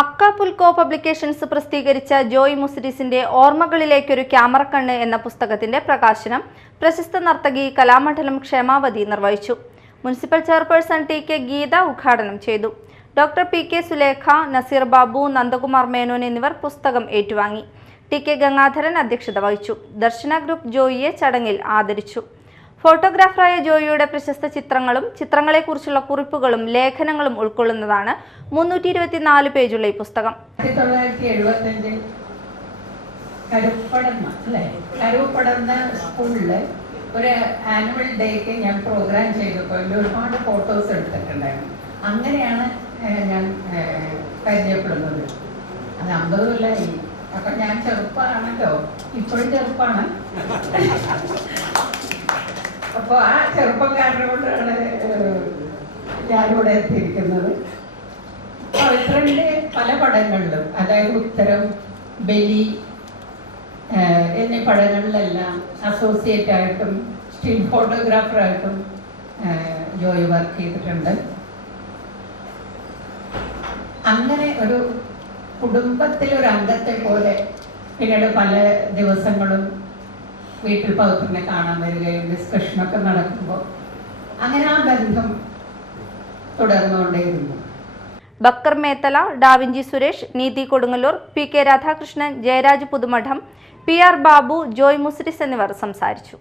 അക്ക പുൽക്കോ പബ്ലിക്കേഷൻസ് പ്രസിദ്ധീകരിച്ച ജോയ് മുസിരിസിന്റെ ഓർമ്മകളിലേക്കൊരു ക്യാമറ കണ്ണ് എന്ന പുസ്തകത്തിന്റെ പ്രകാശനം പ്രശസ്ത നർത്തകി കലാമണ്ഡലം ക്ഷേമാവതി നിർവഹിച്ചു. Municipal chairperson T K Geetha ഉദ്ഘാടനം ചെയ്തു. Doctor P K Sulekha, Naseer Babu, Nandakumar Menon എന്നിവർ പുസ്തകം ഏറ്റുവാങ്ങി. ടി കെ ഗംഗാധരൻ അധ്യക്ഷത വഹിച്ചു. ദർശന ഗ്രൂപ്പ് ജോയിയെ ചടങ്ങിൽ ആദരിച്ചു. ഫോട്ടോഗ്രാഫറായ ജോയിയുടെ പ്രശസ്ത ചിത്രങ്ങളും ചിത്രങ്ങളെക്കുറിച്ചുള്ള കുറിപ്പുകളും ലേഖനങ്ങളും ഉൾക്കൊള്ളുന്നതാണ് 324 പേജുള്ള ഈ പുസ്തകം. 1975 കരുപ്പടന്ന സ്കൂളിൽ ഒരു ആനുവൽ ഡേക്ക് ഞാൻ പ്രോഗ്രാം ചെയ്തപ്പോൾ ഒരുപാട് ഫോട്ടോസ് എടുത്തിട്ടുണ്ടായിരുന്നു. അങ്ങനെയാണ് ഞാൻ പരിചയപ്പെടുന്നത്. അത് 50 കൊല്ലമായി. അപ്പം ഞാൻ ചെറുപ്പമാണല്ലോ, ഇപ്പോഴും ചെറുപ്പമാണ്. അപ്പോൾ ആ ചെറുപ്പക്കാരനെ കൊണ്ടാണ് ഞാനിവിടെ എത്തിയിരിക്കുന്നത്. പവിത്രൻ്റെ പല പടങ്ങളിലും, അതായത് ഉത്തരം, ബലി എന്നീ പടങ്ങളിലെല്ലാം അസോസിയേറ്റ് ആയിട്ടും സ്റ്റിൽ ഫോട്ടോഗ്രാഫറായിട്ടും ജോയി വർക്ക് ചെയ്തിട്ടുണ്ട്. അങ്ങനെ ഒരു കുടുംബത്തിലൊരു അംഗത്തെ പോലെ പിന്നീട് പല ദിവസങ്ങളും വീട്ടിൽ പവിത്രനെ കാണാൻ വരികയും ഡിസ്കഷനൊക്കെ നടക്കുമ്പോൾ അങ്ങനെ ആ ബന്ധം തുടർന്നുകൊണ്ടേയിരുന്നു. Bakkar Methala, Da Vinci Suresh, Neethi Kodungallur, P K Radhakrishnan, Jayaraj Puthumadam, P R Babu, Joy Muziris എന്നിവർ സംസാരിച്ചു.